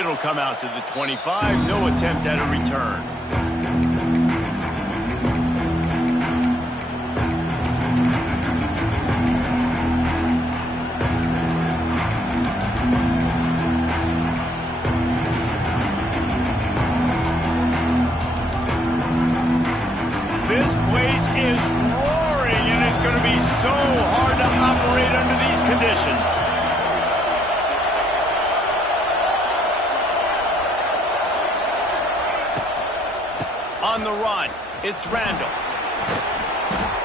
it'll come out to the 25. No attempt at a return. This place is roaring, and it's going to be so hard to operate under these conditions. On the run, it's Randall.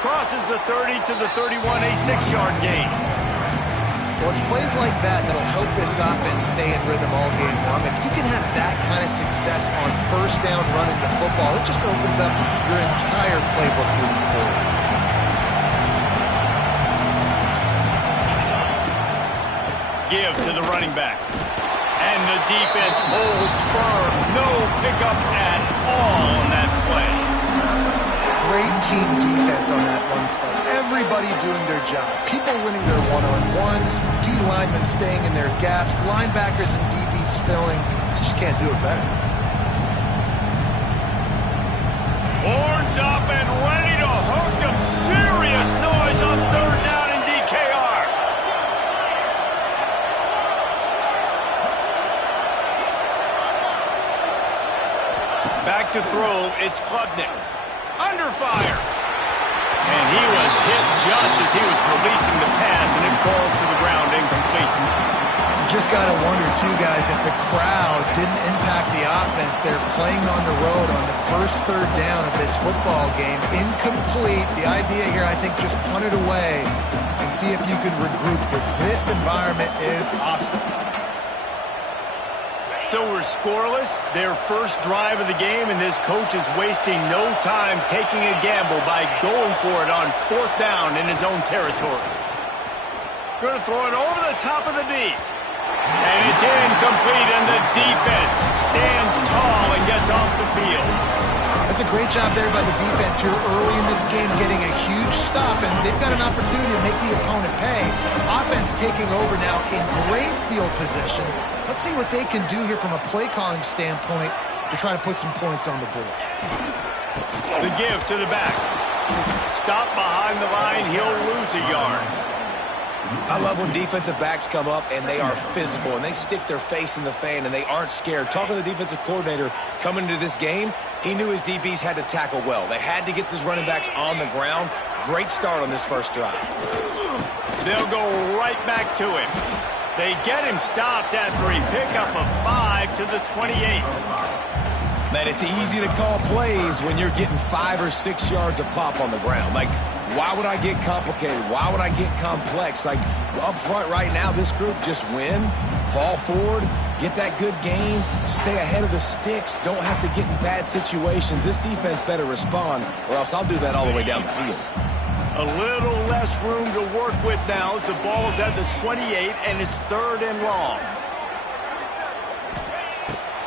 Crosses the 30 to the 31, a 6-yard gain. Well, it's plays like that that'll help this offense stay in rhythm all game long. If you can have that kind of success on first down running the football, it just opens up your entire playbook moving forward. Give to the running back. And the defense holds firm. No pickup at all on that play. Great team defense on that one play. Everybody doing their job. People winning their one-on-ones, D-linemen staying in their gaps, linebackers and DBs filling. You just can't do it better. Horns up and ready to hook them. Serious noise on third down in DKR. Back to throw, it's Klubnik. Under fire. And he was hit just as he was releasing the pass, and it falls to the ground incomplete. You just got to wonder, too, guys, if the crowd didn't impact the offense. They're playing on the road on the first third down of this football game. Incomplete. The idea here, I think, just punt it away and see if you can regroup, because this environment is hostile. So we're scoreless, their first drive of the game, and this coach is wasting no time taking a gamble by going for it on fourth down in his own territory. Going to throw it over the top of the D. And it's incomplete, and the defense stands tall and gets off the field. That's a great job there by the defense here early in this game, getting a huge stop, and they've got an opportunity to make the opponent pay. Offense taking over now in great field position. Let's see what they can do here from a play calling standpoint to try to put some points on the board. The give to the back. Stop behind the line, he'll lose a yard. I love when defensive backs come up and they are physical and they stick their face in the fan and they aren't scared. Talking to the defensive coordinator coming into this game, he knew his DBs had to tackle well. They had to get these running backs on the ground. Great start on this first drive. They'll go right back to him. They get him stopped after a pickup of 5 to the 28. Man, it's easy to call plays when you're getting 5 or 6 yards a pop on the ground. Like, why would I get complicated? Why would I get complex? Like, up front right now, this group just win, fall forward, get that good game, stay ahead of the sticks, don't have to get in bad situations. This defense better respond, or else I'll do that all the way down the field. A little less room to work with now as the ball's at the 28, and it's third and long.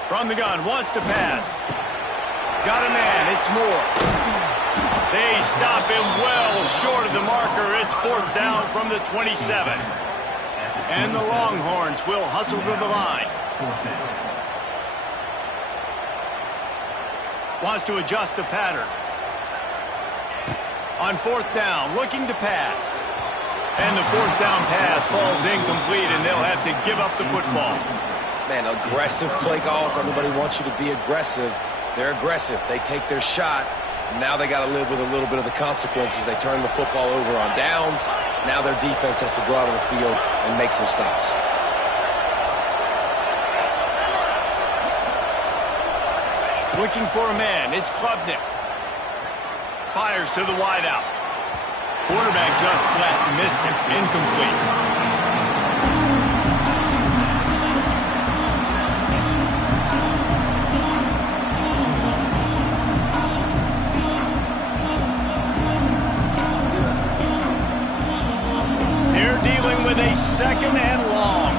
From the gun, wants to pass. Got a man, it's Moore. They stop him well short of the marker. It's fourth down from the 27. And the Longhorns will hustle to the line. Wants to adjust the pattern. On fourth down, looking to pass. And the fourth down pass falls incomplete, and they'll have to give up the football. Man, aggressive play calls. Everybody wants you to be aggressive. They're aggressive. They take their shot. Now they got to live with a little bit of the consequences. They turn the football over on downs. Now their defense has to go out on the field and make some stops. Looking for a man. It's Klubnik. Fires to the wideout. Quarterback just flat missed it. Incomplete. They're dealing with a second and long.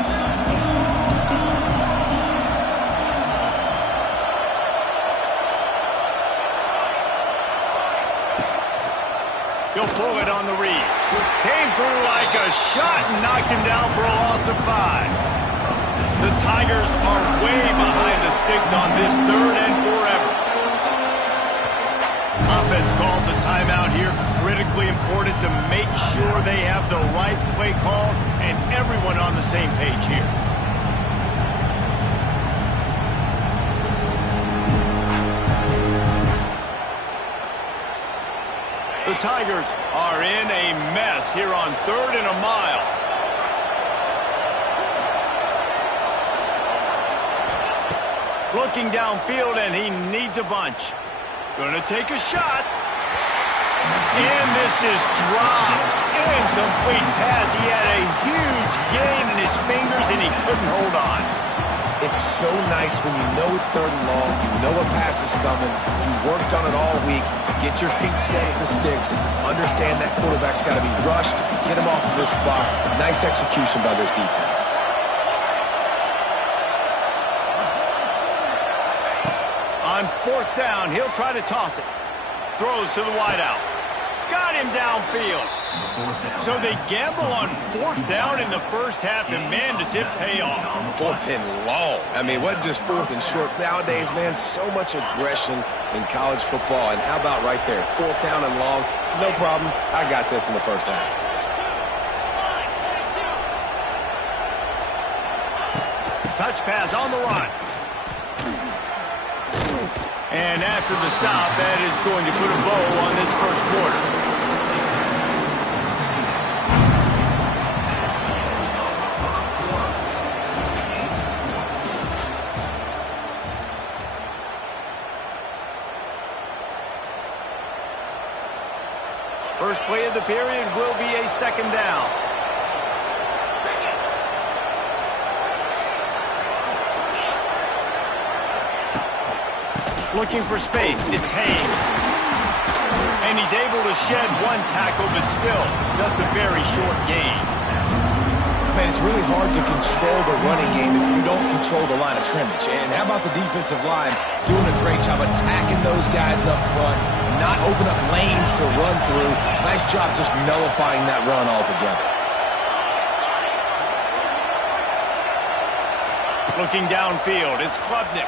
He'll pull it on the read. Came through like a shot and knocked him down for a loss of 5. The Tigers are way behind the sticks on this third and forever. Offense calls a timeout here. Critically important to make sure they have the right play call and everyone on the same page here. The Tigers are in a mess here on 3rd and a mile. Looking downfield, and he needs a bunch. Going to take a shot. And this is dropped. Incomplete pass. He had a huge gain in his fingers, and he couldn't hold on. It's so nice when you know it's 3rd and long, you know a pass is coming, you worked on it all week, get your feet set at the sticks, understand that quarterback's got to be rushed, get him off of this spot. Nice execution by this defense. On 4th down, he'll try to toss it. Throws to the wideout. Got him downfield. So they gamble on 4th down in the first half, and man, does it pay off. 4th and long. I mean, what just 4th and short? Nowadays, man, so much aggression in college football. And how about right there? 4th down and long. No problem. I got this in the first half. Touch pass on the run. And after the stop, that is going to put a bow on this first quarter. First play of the period will be a 2nd down. Looking for space, it's Haynes. And he's able to shed one tackle, but still, just a very short gain. Man, it's really hard to control the running game if you don't control the line of scrimmage. And how about the defensive line doing a great job attacking those guys up front, not open up lanes to run through. Nice job just nullifying that run altogether. Looking downfield, it's Klubnik.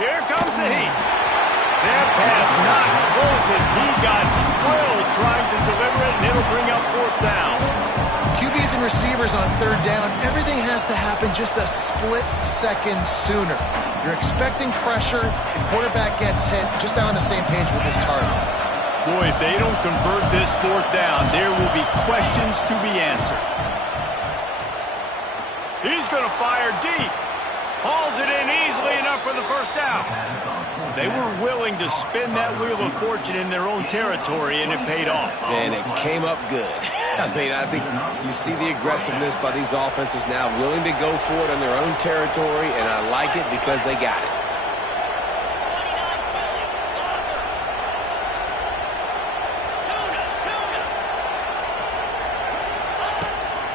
Here comes the heat. Their pass not close as he got drilled trying to deliver it, and it'll bring up 4th down. QBs and receivers on 3rd down, everything has to happen just a split second sooner. You're expecting pressure, the quarterback gets hit, just not on the same page with this target. Boy, if they don't convert this 4th down, there will be questions to be answered. He's going to fire deep. Hauls it in easily enough for the first down. They were willing to spin that wheel of fortune in their own territory, and it paid off. And it came up good. I mean, I think you see the aggressiveness by these offenses now, willing to go for it in their own territory, and I like it because they got it.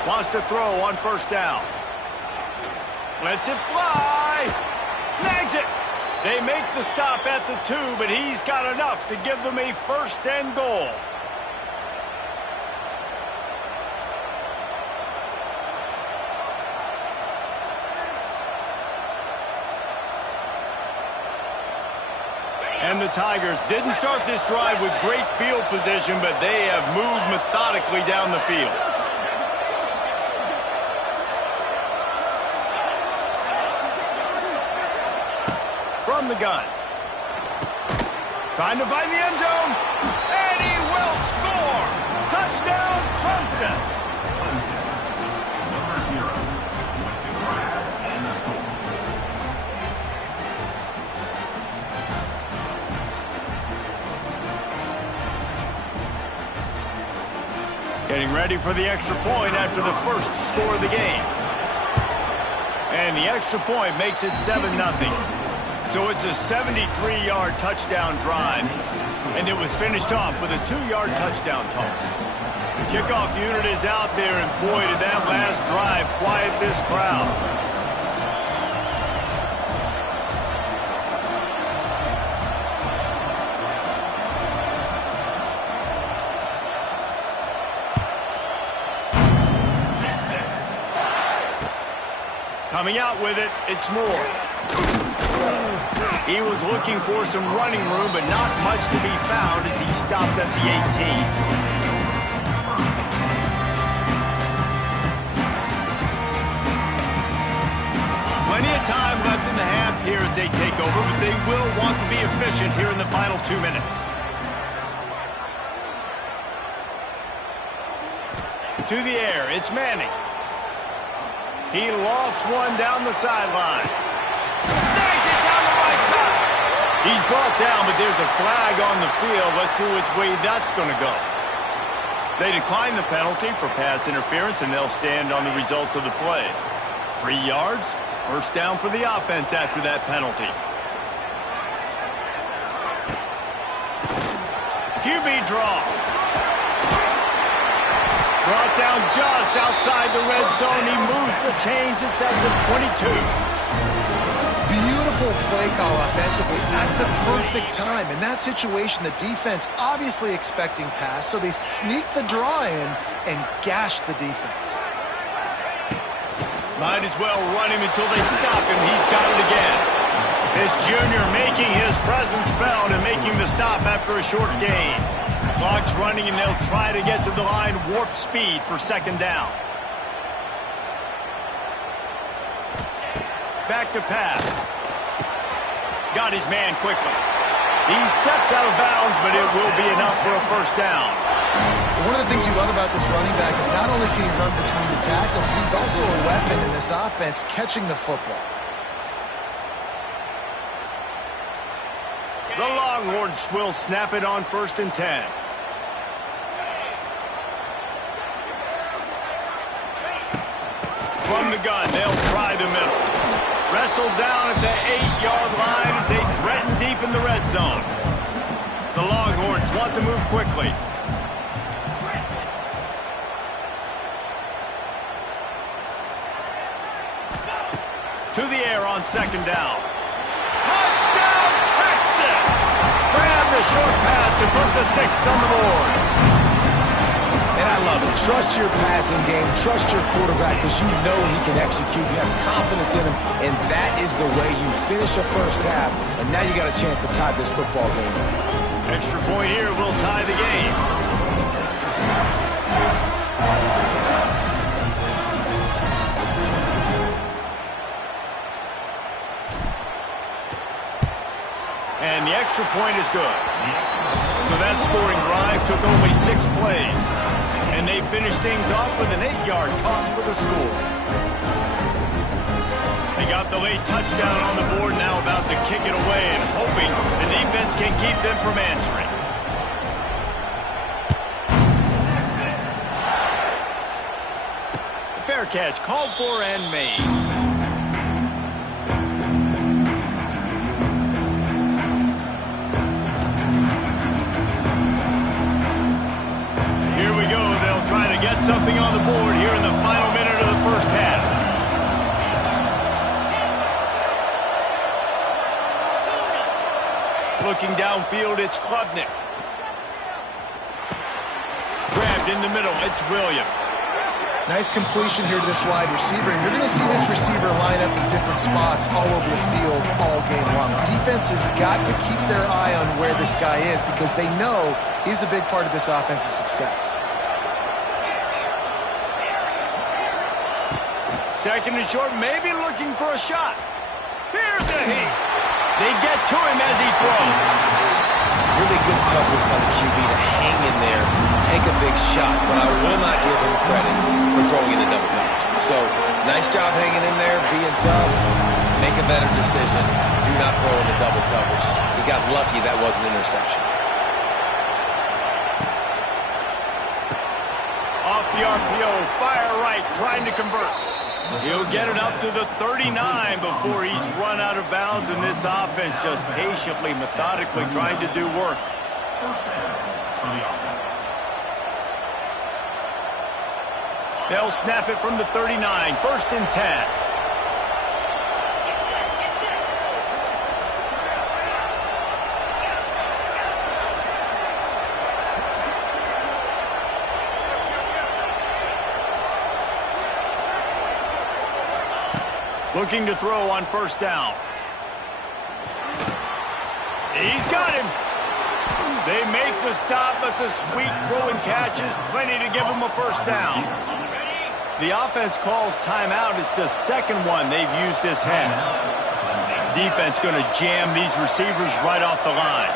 Wants to throw on 1st down. Lets it fly. Snags it. They make the stop at the 2, but he's got enough to give them a 1st and goal. And the Tigers didn't start this drive with great field position, but they have moved methodically down the field. From the gun. Trying to find the end zone. And he will score. Touchdown, Clemson. Getting ready for the extra point after the first score of the game. And the extra point makes it 7-0. So it's a 73-yard touchdown drive, and it was finished off with a 2-yard touchdown toss. The kickoff unit is out there, and boy, did that last drive quiet this crowd. Coming out with it, it's Moore. He was looking for some running room, but not much to be found as he stopped at the 18. Plenty of time left in the half here as they take over, but they will want to be efficient here in the final 2 minutes. To the air, it's Manning. He lofts one down the sideline. Snags it down the right side. He's brought down, but there's a flag on the field. Let's see which way that's going to go. They decline the penalty for pass interference, and they'll stand on the results of the play. 3 yards, first down for the offense after that penalty. QB draw. Brought down just outside the red zone. He moves the chains. It's at the 22. Beautiful play call offensively at the perfect time. In that situation, the defense obviously expecting pass, so they sneak the draw in and gash the defense. Might as well run him until they stop him. He's got it again. This junior making his presence felt and making the stop after a short gain. Clock's running, and they'll try to get to the line warp speed for second down. Back to pass. Got his man quickly. He steps out of bounds, but it will be enough for a first down. One of the things you love about this running back is not only can he run between the tackles, but he's also a weapon in this offense catching the football. The Longhorns will snap it on 1st and 10. From the gun, they'll try the middle. Wrestled down at the 8-yard line as they threaten deep in the red zone. The Longhorns want to move quickly. To the air on second down. Touchdown, Texas! Grab the short pass to put the 6 on the board. And I love it. Trust your passing game. Trust your quarterback because you know he can execute. You have confidence in him, and that is the way you finish a first half. And now you got a chance to tie this football game. Extra point here will tie the game. And the extra point is good. So that scoring drive took only 6 plays. And they finished things off with an 8-yard toss for the score. They got the late touchdown on the board, now about to kick it away and hoping the defense can keep them from answering. Fair catch, called for and made. Trying to get something on the board here in the final minute of the first half. Looking downfield, it's Klubnik. Grabbed in the middle, it's Williams. Nice completion here to this wide receiver. And you're going to see this receiver line up in different spots all over the field all game long. Defense has got to keep their eye on where this guy is because they know he's a big part of this offense's success. Second and short, maybe looking for a shot. Here's a heat. They get to him as he throws. Really good toughness by the QB to hang in there, take a big shot, but I will not give him credit for throwing into double coverage. So, nice job hanging in there, being tough, make a better decision. Do not throw into double coverage. He got lucky that was an interception. Off the RPO, fire right, trying to convert. He'll get it up to the 39 before he's run out of bounds, and this offense just patiently, methodically trying to do work. They'll snap it from the 39, 1st and 10. Looking to throw on first down. He's got him. They make the stop, but the sweet throw and catch is plenty to give him a first down. The offense calls timeout. It's the second one they've used this half. Defense going to jam these receivers right off the line.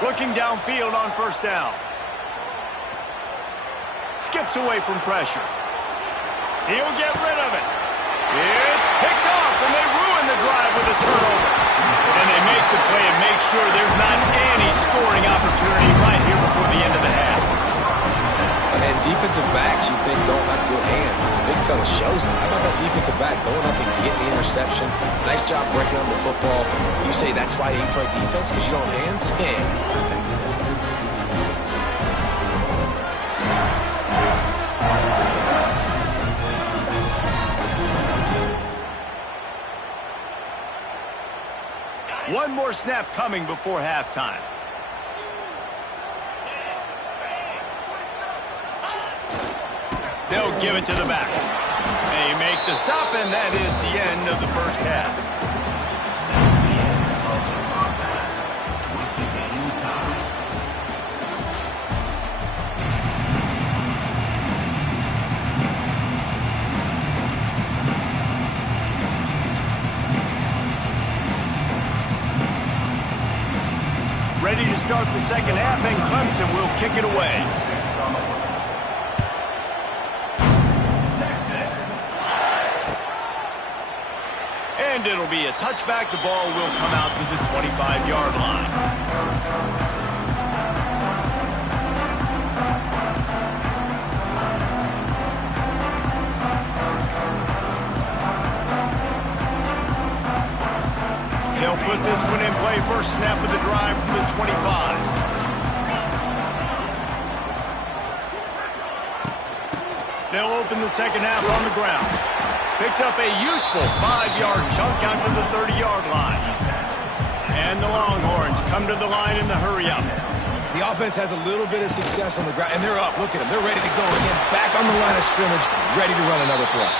Looking downfield on first down. Skips away from pressure. He'll get rid of it. It's picked off, and they ruin the drive with a turnover. And they make the play and make sure there's not any scoring opportunity right here before the end of the half. And defensive backs, you think, don't have good hands. The big fella shows it. How about that defensive back going up and getting the interception? Nice job breaking on the football. You say that's why you play defense, because you don't have hands? Yeah, I think you do. One more snap coming before halftime. They'll give it to the back. They make the stop, and that is the end of the first half. Ready to start the second half, and Clemson will kick it away. And it'll be a touchback. The ball will come out to the 25-yard line. They'll put this one in play. First snap of the drive from the 25. They'll open the second half on the ground. Picks up a useful 5-yard chunk out to the 30-yard line. And the Longhorns come to the line in the hurry-up. The offense has a little bit of success on the ground, and they're up. Look at them. They're ready to go again. Back on the line of scrimmage, ready to run another play.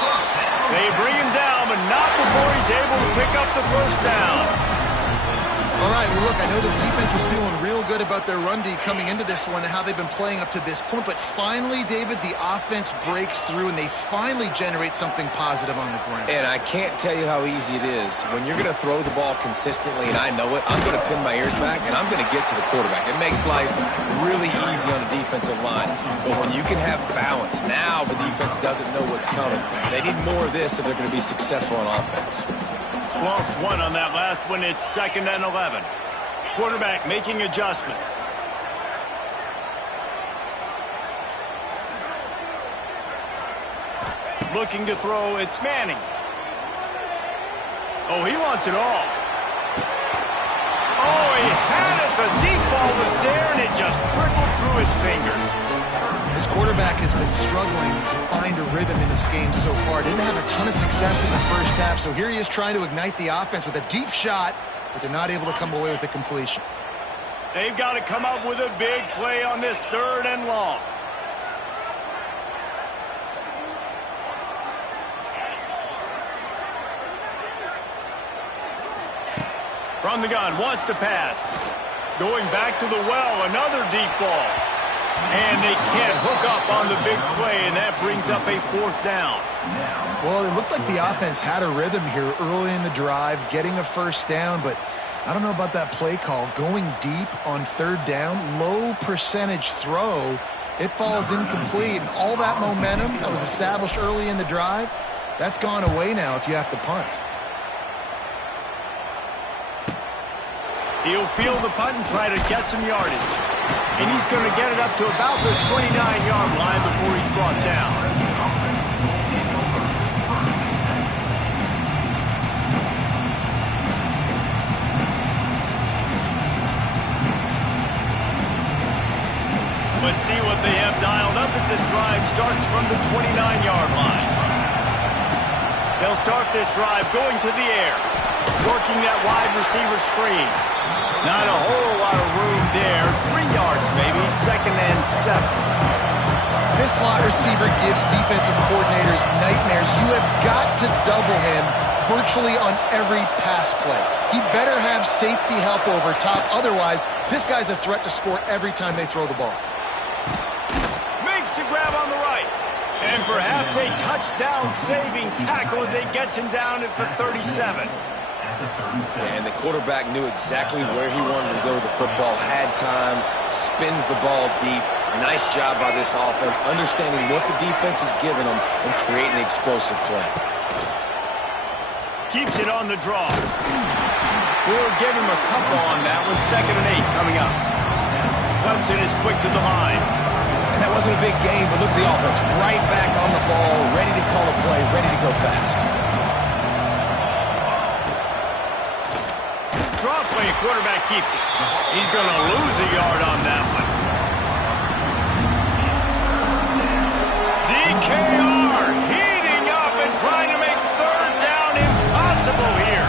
They bring him down, but not before he's able to pick up the first down. All right, well, look, I know the defense was feeling real good about their run D coming into this one and how they've been playing up to this point, but finally, David, the offense breaks through and they finally generate something positive on the ground. And I can't tell you how easy it is. When you're going to throw the ball consistently, and I know it, I'm going to pin my ears back, and I'm going to get to the quarterback. It makes life really easy on the defensive line. But when you can have balance, now the defense doesn't know what's coming. They need more of this if they're going to be successful on offense. Lost one on that last one. It's 2nd and 11. Quarterback making adjustments. Looking to throw. It's Manning. Oh, he wants it all. Oh, he had it. The deep ball was there, and it just trickled through his fingers. This quarterback has been struggling to find a rhythm in this game so far. Didn't have a ton of success in the first half, so here he is trying to ignite the offense with a deep shot, but they're not able to come away with the completion. They've got to come up with a big play on this 3rd and long. From the gun, wants to pass. Going back to the well, another deep ball. And they can't hook up on the big play, and that brings up a 4th down. Well, it looked like the offense had a rhythm here early in the drive, getting a first down, but I don't know about that play call. Going deep on 3rd down, low percentage throw, it falls incomplete, and all that momentum that was established early in the drive, that's gone away now if you have to punt. He'll field the punt and try to get some yardage. And he's going to get it up to about the 29-yard line before he's brought down. Let's see what they have dialed up as this drive starts from the 29-yard line. They'll start this drive going to the air, working that wide receiver screen. Not a whole lot of room there. 3 yards maybe, 2nd and 7. This slot receiver gives defensive coordinators nightmares. You have got to double him virtually on every pass play. He better have safety help over top. Otherwise, this guy's a threat to score every time they throw the ball. Makes the grab on the right. And perhaps a touchdown-saving tackle as they gets him down at the 37. And the quarterback knew exactly where he wanted to go with the football, had time, spins the ball deep. Nice job by this offense, understanding what the defense is giving them and creating the explosive play. Keeps it on the draw. We'll give him a couple on that one. 2nd and 8 coming up. Clemson is quick to the line. And that wasn't a big game, but look at the offense. Right back on the ball, ready to call a play, ready to go fast. Draw play, quarterback keeps it. He's going to lose a yard on that one. DKR heating up and trying to make 3rd down impossible here.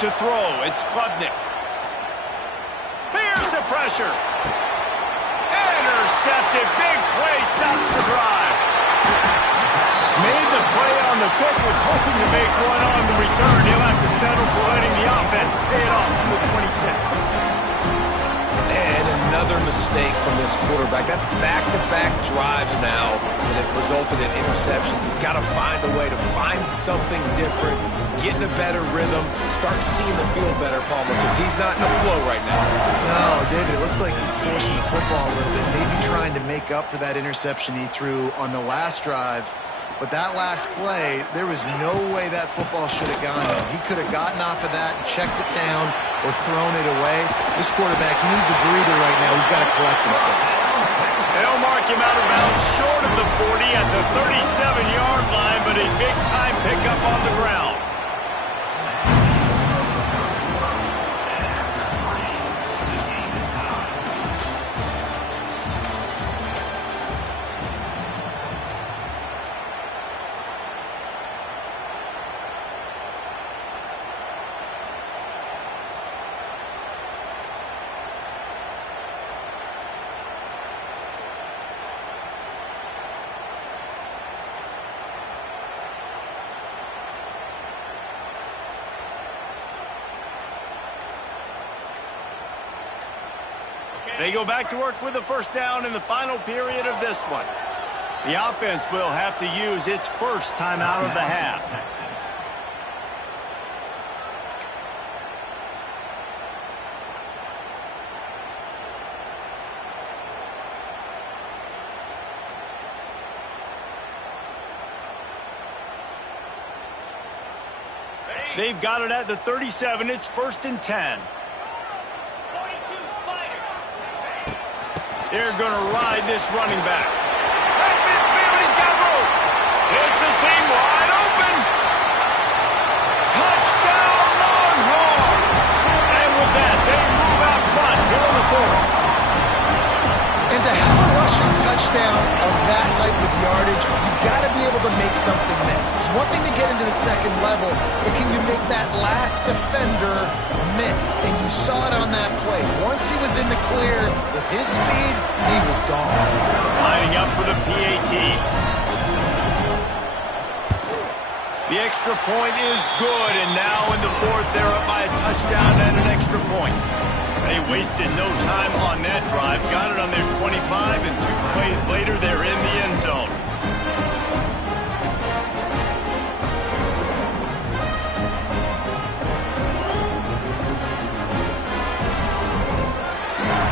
To throw, it's Klubnik. Here's the pressure. Intercepted, big play, stops the drive. Made the play on the pick, was hoping to make one on the return. He'll have to settle for letting the offense pay it off from the 26. And another mistake from this quarterback. That's back-to-back drives now that have resulted in interceptions. He's got to find a way to find something different, get in a better rhythm, start seeing the field better, Palmer, because he's not in a flow right now. No, David, it looks like he's forcing the football a little bit, maybe trying to make up for that interception he threw on the last drive. But that last play, there was no way that football should have gone in. He could have gotten off of that, checked it down, or thrown it away. This quarterback, he needs a breather right now. He's got to collect himself. They'll mark him out of bounds short of the 40 at the 37-yard line, but a big-time pickup on the ground. They go back to work with a 1st down in the final period of this one. The offense will have to use its first timeout of the half. They've got it at the 37. It's 1st and 10. They're going to ride this running back. Right midfield, he's got room. It's a seam wide open. Touchdown, Longhorns. And with that, they move out front here on the 4th. And to have a rushing touchdown of that type of yardage, you've got to be able to make something miss. It's one thing to get into the 2nd level, but can you make that last defender miss? And you saw it on that play. Once he was in the clear with his speed, he was gone. Lining up for the PAT. The extra point is good, and now in the 4th, they're up by a touchdown and an extra point. They wasted no time on that drive, got it on their 25, and 2 plays later, they're in the end zone.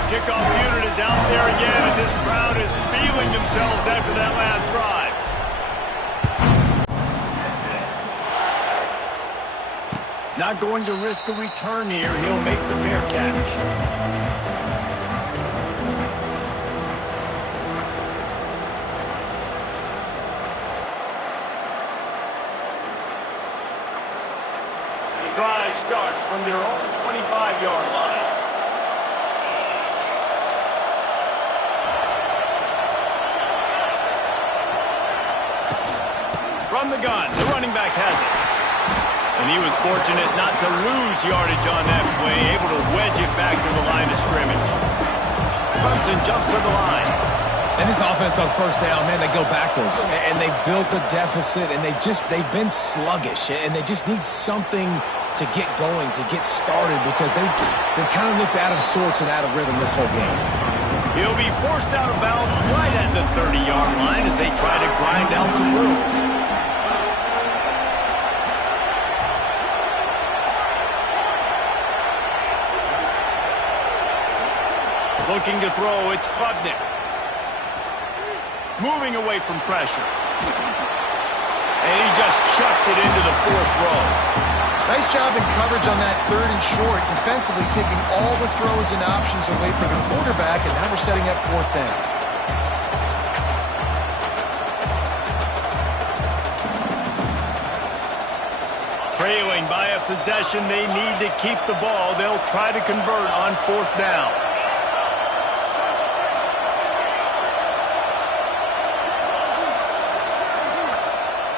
Kickoff unit is out there again, and this crowd is feeling themselves after that last drive. Not going to risk a return here. He'll make the fair catch. The drive starts from their own 25-yard line. From the gun, the running back has it. And he was fortunate not to lose yardage on that play, able to wedge it back to the line of scrimmage. Clemson jumps to the line. And this offense on first down, man, they go backwards. And they built a deficit, and they've been sluggish. And they just need something to get going, to get started, because they've kind of looked out of sorts and out of rhythm this whole game. He'll be forced out of bounds right at the 30-yard line as they try to grind out some room. Looking to throw, it's Klubnik. Moving away from pressure. And he just chucks it into the fourth row. Nice job in coverage on that 3rd and short, defensively taking all the throws and options away from the quarterback, and now we're setting up 4th down. Trailing by a possession, they need to keep the ball. They'll try to convert on 4th down.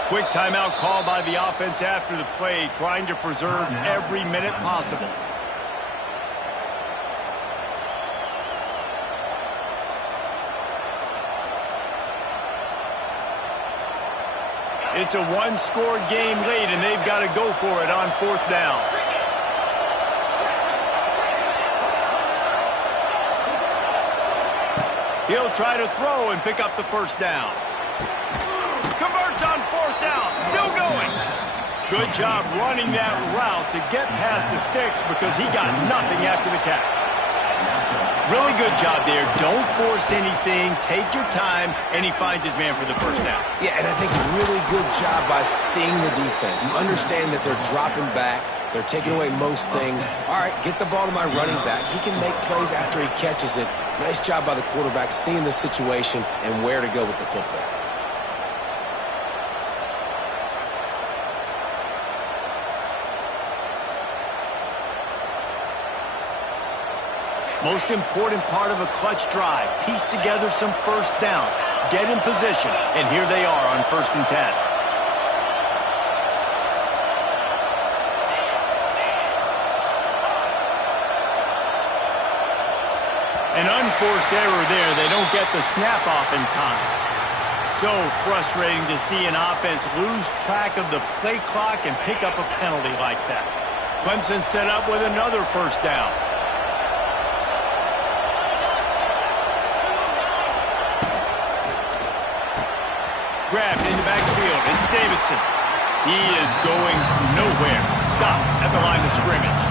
Quick timeout call by the offense after the play, trying to preserve every minute possible. It's a one-score game late, and they've got to go for it on 4th down. He'll try to throw and pick up the 1st down. Converts on 4th down, still going. Good job running that route to get past the sticks because he got nothing after the catch. Really good job there. Don't force anything. Take your time, and he finds his man for the 1st down. Yeah, and I think really good job by seeing the defense. Understand that they're dropping back. They're taking away most things. All right, get the ball to my running back. He can make plays after he catches it. Nice job by the quarterback seeing the situation and where to go with the football. Most important part of a clutch drive, piece together some 1st downs, get in position, and here they are on 1st and 10. An unforced error there. They don't get the snap off in time. So frustrating to see an offense lose track of the play clock and pick up a penalty like that. Clemson set up with another 1st down. Grabbed in the backfield. It's Davidson. He is going nowhere. Stop at the line of scrimmage.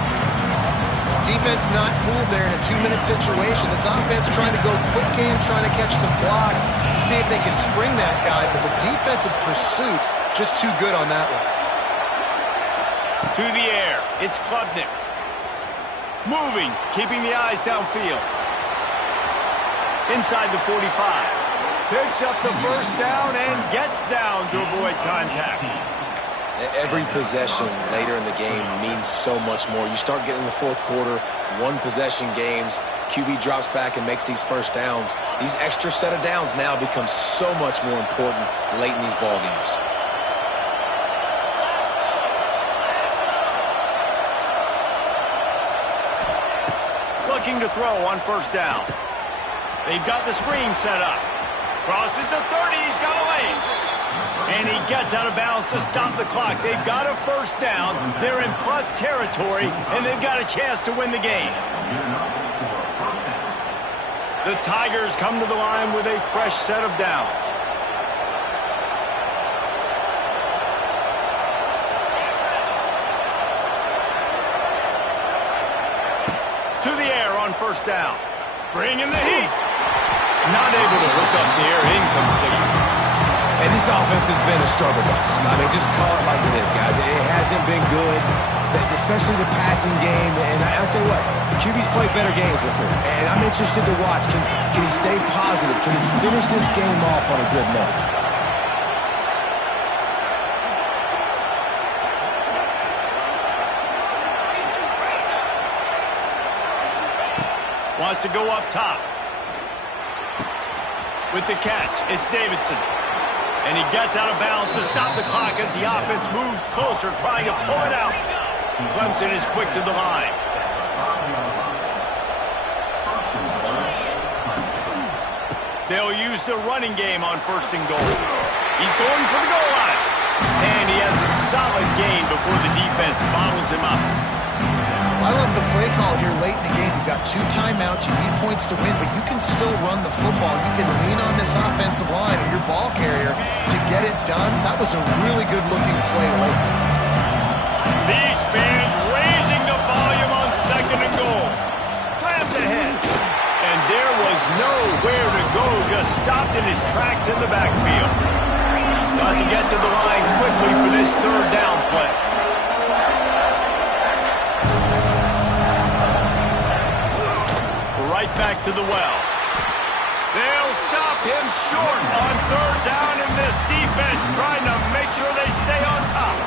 Defense not fooled there in a 2-minute situation. This offense trying to go quick game, trying to catch some blocks to see if they can spring that guy, but the defensive pursuit just too good on that one. To the air. It's Klubnik. Moving, keeping the eyes downfield. Inside the 45. Picks up the 1st down and gets down to avoid contact. Every possession later in the game means so much more. You start getting the 4th quarter, 1-possession games, QB drops back and makes these 1st downs. These extra set of downs now become so much more important late in these ball games. Looking to throw on 1st down. They've got the screen set up. Crosses the 30, he's got a lane. And he gets out of bounds to stop the clock. They've got a 1st down. They're in plus territory, and they've got a chance to win the game. The Tigers come to the line with a fresh set of downs. To the air on 1st down. Bringing the heat. Not able to hook up there, incomplete. And this offense has been a struggle bus. I mean, just call it like it is, guys. It hasn't been good, especially the passing game. And I'll tell you what, QB's played better games before. And I'm interested to watch. Can he stay positive? Can he finish this game off on a good note? Wants to go up top. With the catch, it's Davidson. And he gets out of bounds to stop the clock as the offense moves closer, trying to pull it out. Clemson is quick to the line. They'll use the running game on 1st and goal. He's going for the goal line. And he has a solid gain before the defense bottles him up. I love the play call here late in the game. You've got 2 timeouts. You need points to win, but you can still run the football. You can lean on this offensive line and your ball carrier to get it done. That was a really good-looking play late. These fans raising the volume on 2nd and goal. Slams ahead. And there was nowhere to go, just stopped in his tracks in the backfield. Got to get to the line quickly for this 3rd down play. Right back to the well. They'll stop him short on 3rd down, in this defense trying to make sure they stay on top.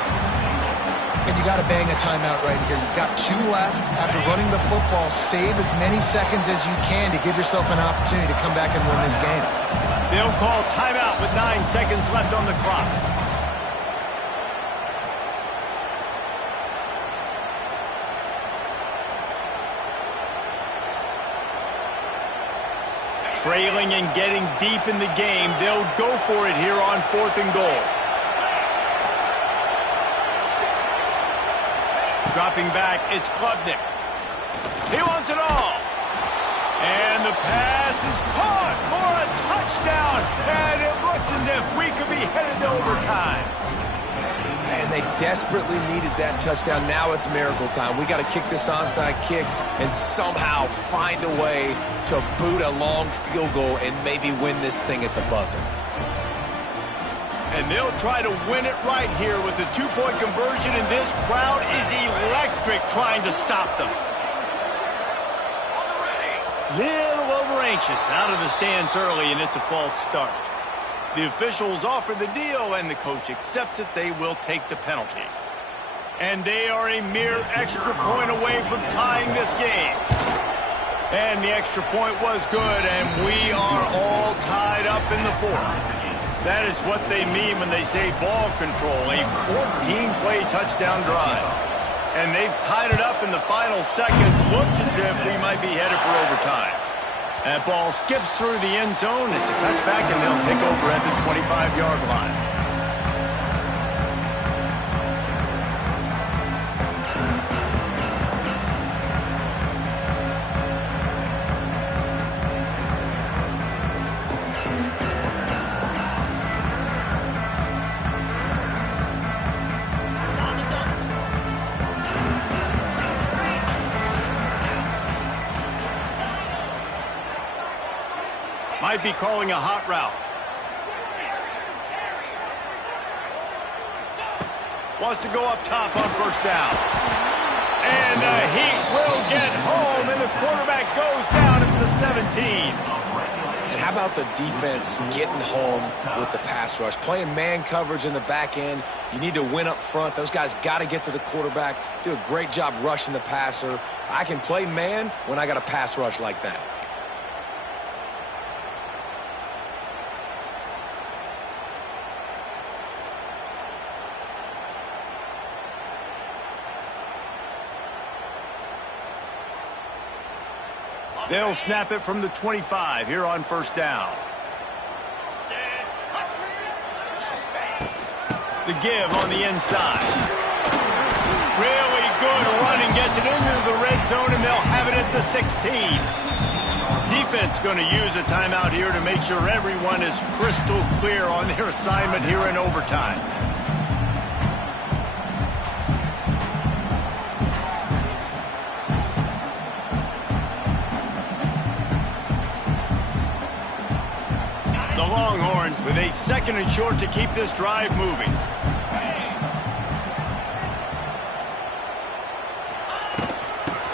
And you got to bang a timeout right here. You've got 2 left. After running the football, save as many seconds as you can to give yourself an opportunity to come back and win this game. They'll call timeout with 9 seconds left on the clock. Trailing and getting deep in the game, they'll go for it here on 4th and goal. Dropping back, it's Klubnik. He wants it all. And the pass is caught for a touchdown. And it looks as if we could be headed to overtime. And they desperately needed that touchdown. Now it's miracle time. We got to kick this onside kick and somehow find a way to boot a long field goal and maybe win this thing at the buzzer. And they'll try to win it right here with the 2-point conversion, and this crowd is electric trying to stop them. Little over anxious out of the stands early, and it's a false start. The officials offer the deal, and the coach accepts it. They will take the penalty. And they are a mere extra point away from tying this game. And the extra point was good, and we are all tied up in the 4th. That is what they mean when they say ball control, a 14-play touchdown drive. And they've tied it up in the final seconds. Looks as if we might be headed for overtime. That ball skips through the end zone. It's a touchback, and they'll take over at the 25-yard line. Might be calling a hot route. Wants to go up top on 1st down. And the Heat will get home, and the quarterback goes down at the 17. And how about the defense getting home with the pass rush? Playing man coverage in the back end. You need to win up front. Those guys got to get to the quarterback. Do a great job rushing the passer. I can play man when I got a pass rush like that. They'll snap it from the 25 here on 1st down. The give on the inside. Really good running, gets it into the red zone, and they'll have it at the 16. Defense going to use a timeout here to make sure everyone is crystal clear on their assignment here in overtime. The Longhorns with a 2nd and short to keep this drive moving.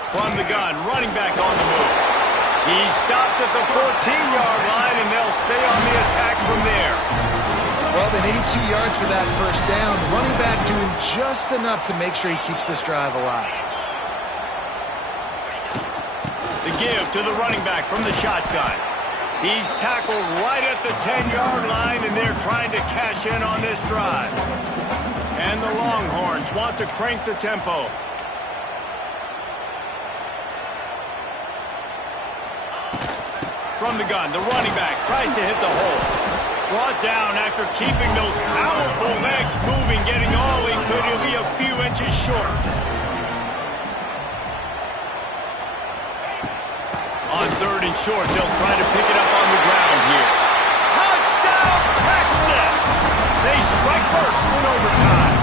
From the gun, running back on the move. He stopped at the 14-yard line, and they'll stay on the attack from there. Well, they need 2 yards for that 1st down. Running back doing just enough to make sure he keeps this drive alive. The give to the running back from the shotgun. He's tackled right at the 10-yard line, and they're trying to cash in on this drive. And the Longhorns want to crank the tempo. From the gun, the running back tries to hit the hole. Brought down after keeping those powerful legs moving, getting all he could. He'll be a few inches short. On 3rd and short, they'll try to pick it up on the ground here. Touchdown, Texas! They strike first in overtime.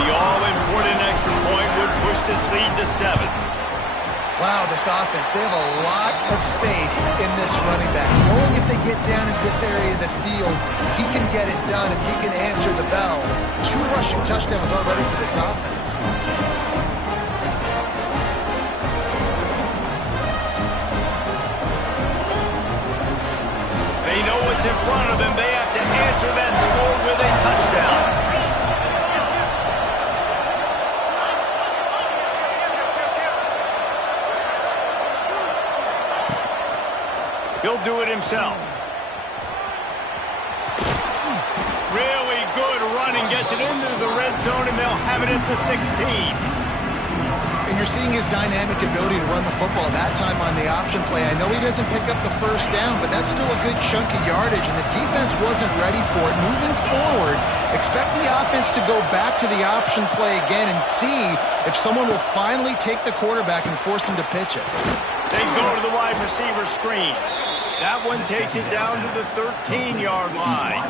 The all-important extra point would push this lead to 7. Wow, this offense, they have a lot of faith in this running back. Knowing if they get down in this area of the field, he can get it done and he can answer the bell. 2 rushing touchdowns already for this offense. They know what's in front of them. They have to answer that score with a touchdown. He'll do it himself. Really good running. Gets it into the red zone, and they'll have it at the 16. And you're seeing his dynamic ability to run the football that time on the option play. I know he doesn't pick up the first down, but that's still a good chunk of yardage, and the defense wasn't ready for it. Moving forward, expect the offense to go back to the option play again and see if someone will finally take the quarterback and force him to pitch it. They go to the wide receiver screen. That one takes it down to the 13-yard line.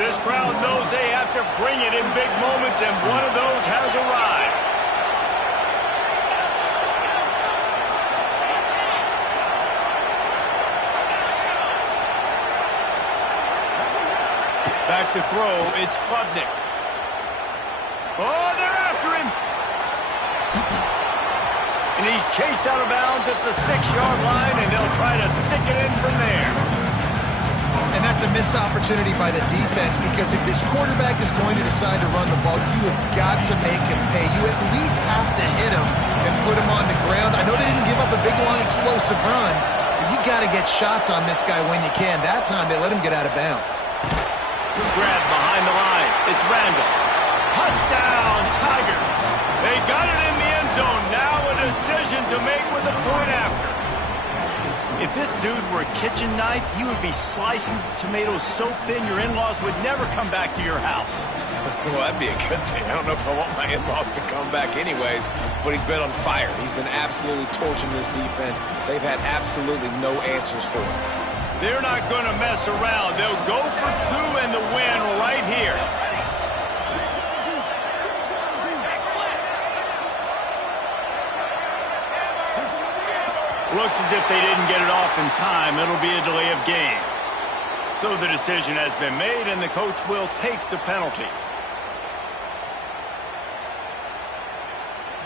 This crowd knows they have to bring it in big moments, and one of those has arrived. Back to throw, it's Klubnik. Oh, they're after him. And he's chased out of bounds at the 6-yard line, and they'll try to stick it in from there. And that's a missed opportunity by the defense, because if this quarterback is going to decide to run the ball, you have got to make him pay. You at least have to hit him and put him on the ground. I know they didn't give up a big, long, explosive run, but you got to get shots on this guy when you can. That time, they let him get out of bounds. Good grab behind the line. It's Randall. Touchdown, Tigers. They got it in the end zone. Now a decision to make with a point after. If this dude were a kitchen knife, he would be slicing tomatoes so thin your in-laws would never come back to your house. Well, that'd be a good thing. I don't know if I want my in-laws to come back anyways, but he's been on fire. He's been absolutely torching this defense. They've had absolutely no answers for him. They're not going to mess around. They'll go for 2 and the win right here. Looks as if they didn't get it off in time. It'll be a delay of game. So the decision has been made, and the coach will take the penalty.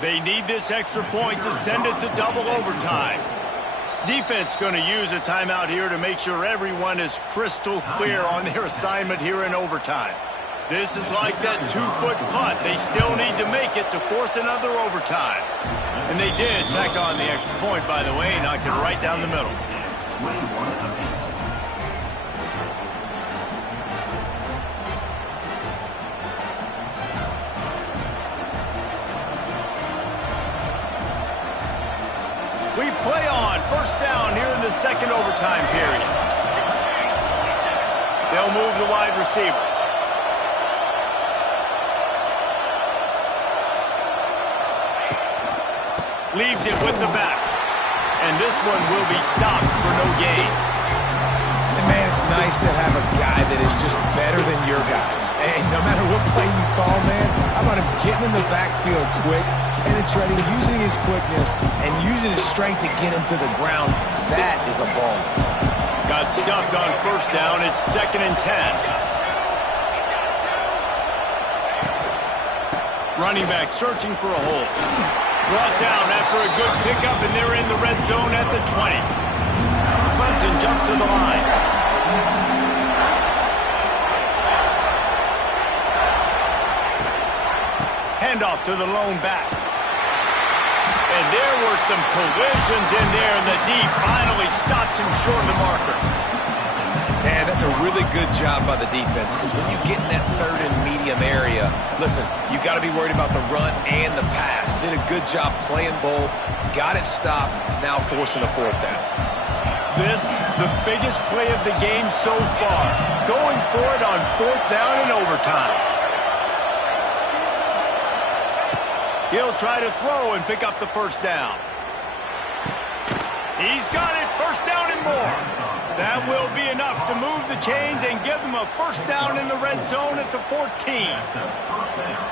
They need this extra point to send it to double overtime. Defense going to use a timeout here to make sure everyone is crystal clear on their assignment here in overtime. This is like that 2-foot putt. They still need to make it to force another overtime. And they did tack on the extra point, by the way, knocked it right down the middle. We play on. First down here in the second overtime period. They'll move the wide receiver. Leaves it with the back. And this one will be stopped for no gain. And man, it's nice to have a guy that is just better than your guys. And no matter what play you call, man, how about him getting in the backfield quick, penetrating, using his quickness, and using his strength to get him to the ground. That is a ball. Got stuffed on first down. It's 2nd and 10. Running back searching for a hole. Brought down after a good pickup, and they're in the red zone at the 20. Clemson jumps to the line. Handoff to the lone back. And there were some collisions in there, and the D finally stops him short of the marker. And that's a really good job by the defense, because when you get in that third and medium area, listen, you got to be worried about the run and the pass. Did a good job playing both, got it stopped, now forcing a fourth down. This, the biggest play of the game so far, going for it on fourth down in overtime. He'll try to throw and pick up the first down. He's got it, first down and more. That will be enough to move the chains and give them a first down in the red zone at the 14.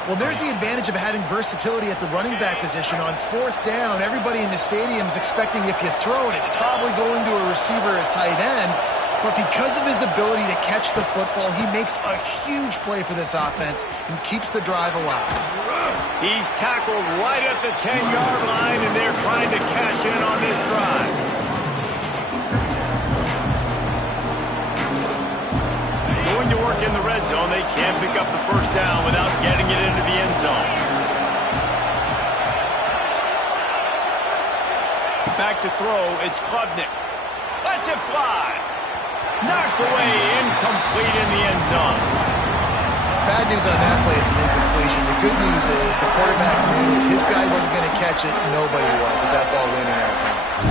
Well, there's the advantage of having versatility at the running back position. On fourth down, everybody in the stadium is expecting if you throw it, it's probably going to a receiver at tight end. But because of his ability to catch the football, he makes a huge play for this offense and keeps the drive alive. He's tackled right at the 10-yard line, and they're trying to cash in on this drive. Going to work in the red zone, they can't pick up the first down without getting it into the end zone. Back to throw, it's Klubnik. Lets it fly. Knocked away, incomplete in the end zone. Bad news on that play, it's an incompletion. The good news is the quarterback knew if his guy wasn't going to catch it, nobody was with that ball running out of bounds.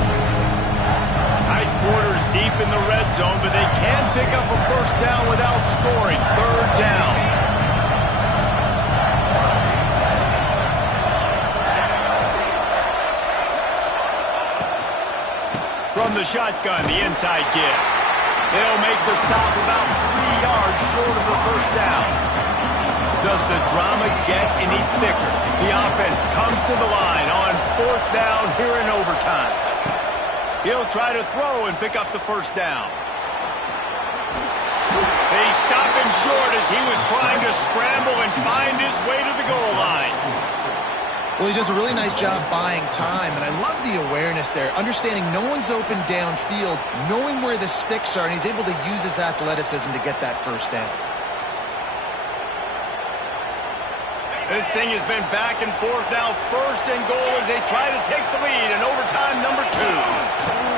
Tight quarters deep in the red zone, but they can pick up a first down without scoring. Third down. From the shotgun, the inside give. They'll make the stop about 3 yards short of the first down. Does the drama get any thicker? The offense comes to the line on fourth down here in overtime. He'll try to throw and pick up the first down. They stop him short as he was trying to scramble and find his way to the goal line. Well, he does a really nice job buying time, and I love the awareness there, understanding no one's open downfield, knowing where the sticks are, and he's able to use his athleticism to get that first down. This thing has been back and forth now, first and goal as they try to take the lead in overtime number 2.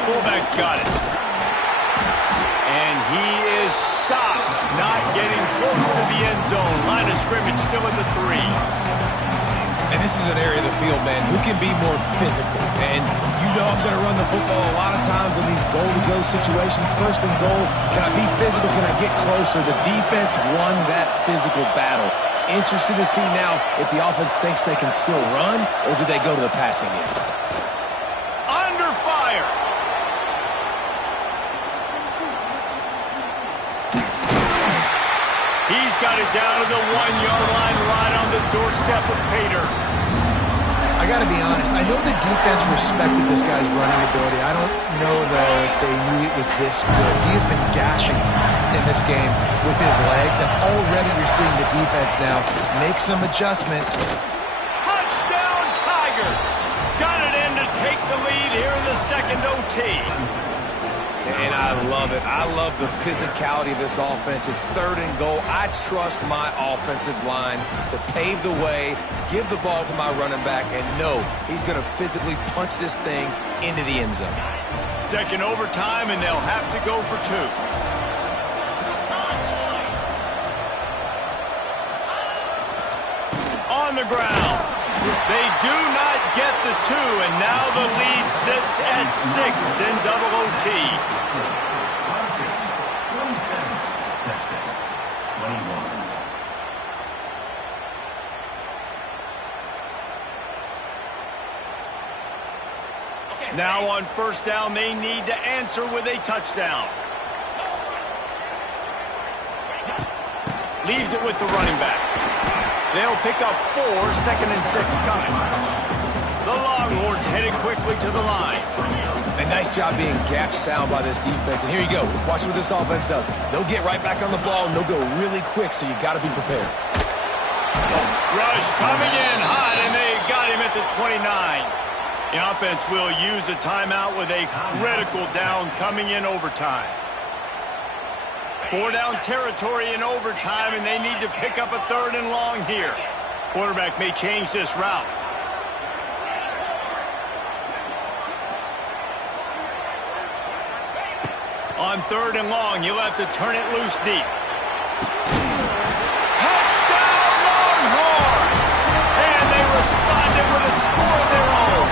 Fullback's got it. And he is stopped, not getting close to the end zone. Line of scrimmage still at the 3. And this is an area of the field, man, who can be more physical. And you know I'm going to run the football a lot of times in these goal-to-go situations. First and goal, can I be physical? Can I get closer? The defense won that physical battle. Interested to see now if the offense thinks they can still run, or do they go to the passing game? Under fire. He's got it down to the 1-yard line, right on the doorstep of Pater. I got to be honest, I know the defense respected this guy's running ability. I don't know, though, if they knew it was this good. He has been gashing in this game with his legs, and already you're seeing the defense now make some adjustments. Touchdown, Tigers! Got it in to take the lead here in the second OT. And I love it. I love the physicality of this offense. It's third and goal. I trust my offensive line to pave the way, give the ball to my running back, and know he's going to physically punch this thing into the end zone. Second overtime, and they'll have to go for 2. On the ground. They do not get the 2, and now the lead sits at 6 in double OT. Now on first down, they need to answer with a touchdown. Leaves it with the running back. They'll pick up 4, second and 6 coming. The Longhorns headed quickly to the line. A nice job being gap sound by this defense. And here you go. Watch what this offense does. They'll get right back on the ball, and they'll go really quick, so you got to be prepared. Rush coming in hot, and they got him at the 29. The offense will use a timeout with a critical down coming in overtime. 4 down territory in overtime, and they need to pick up a third and long here. Quarterback may change this route. On 3rd and long, you'll have to turn it loose deep. Touchdown, Longhorn! And they responded with a score of their own.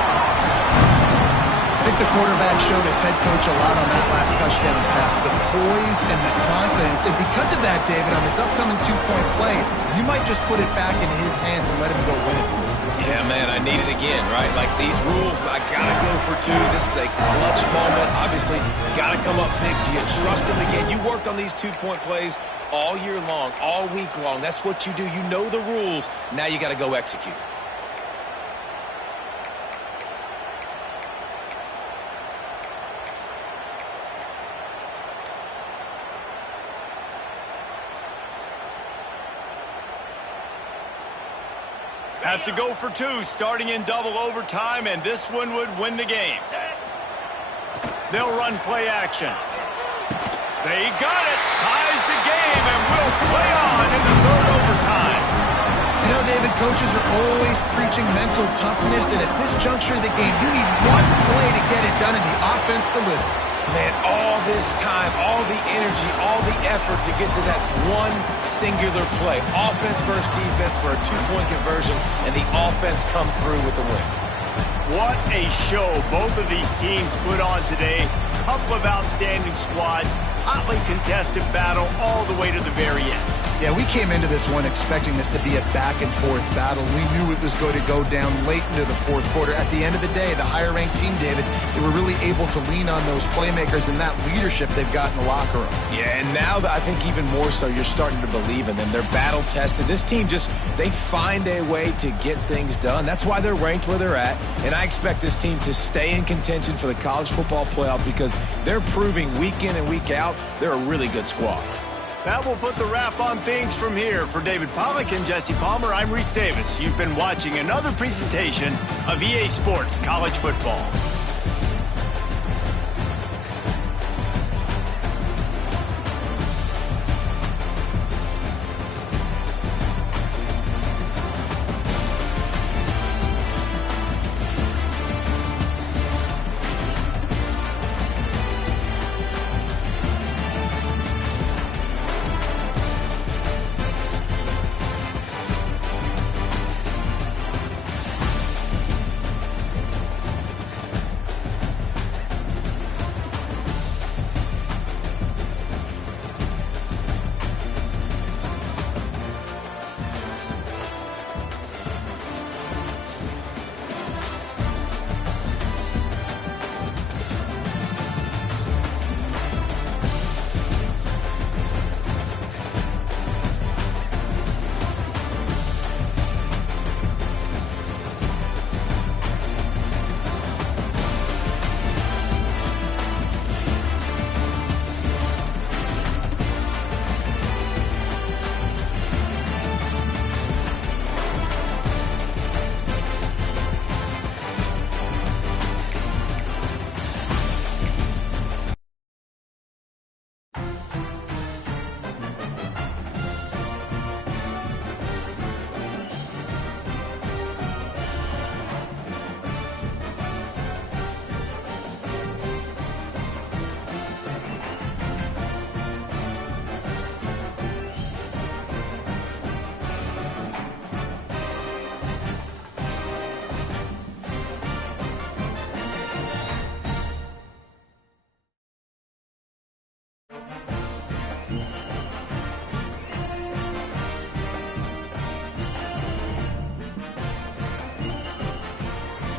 I think the quarterback showed his head coach a lot on that last touchdown pass, the poise and the confidence. And because of that, David, on this upcoming 2-point play, you might just put it back in his hands and let him go win it. Yeah, man, I need it again, right? Like these rules, I got to go for 2. This is a clutch moment. Obviously, got to come up big. Do you trust him again? You worked on these 2-point plays all year long, all week long. That's what you do. You know the rules. Now you got to go execute. Have to go for 2, starting in double overtime, and this one would win the game. They'll run play action. They got it. Ties the game and will play on in the 3rd overtime. You know, David, coaches are always preaching mental toughness, and at this juncture of the game, you need one play to get it done, and the offense delivered. Man, all this time, all the energy, all the effort to get to that one singular play. Offense versus defense for a 2-point conversion, and the offense comes through with the win. What a show both of these teams put on today. Couple of outstanding squads, hotly contested battle all the way to the very end. Yeah, we came into this one expecting this to be a back-and-forth battle. We knew it was going to go down late into the 4th quarter. At the end of the day, the higher-ranked team, David, they were really able to lean on those playmakers and that leadership they've got in the locker room. Yeah, and now I think even more so, you're starting to believe in them. They're battle-tested. This team they find a way to get things done. That's why they're ranked where they're at. And I expect this team to stay in contention for the college football playoff because they're proving week in and week out they're a really good squad. That will put the wrap on things from here. For David Pollack and Jesse Palmer, I'm Reese Davis. You've been watching another presentation of EA Sports College Football.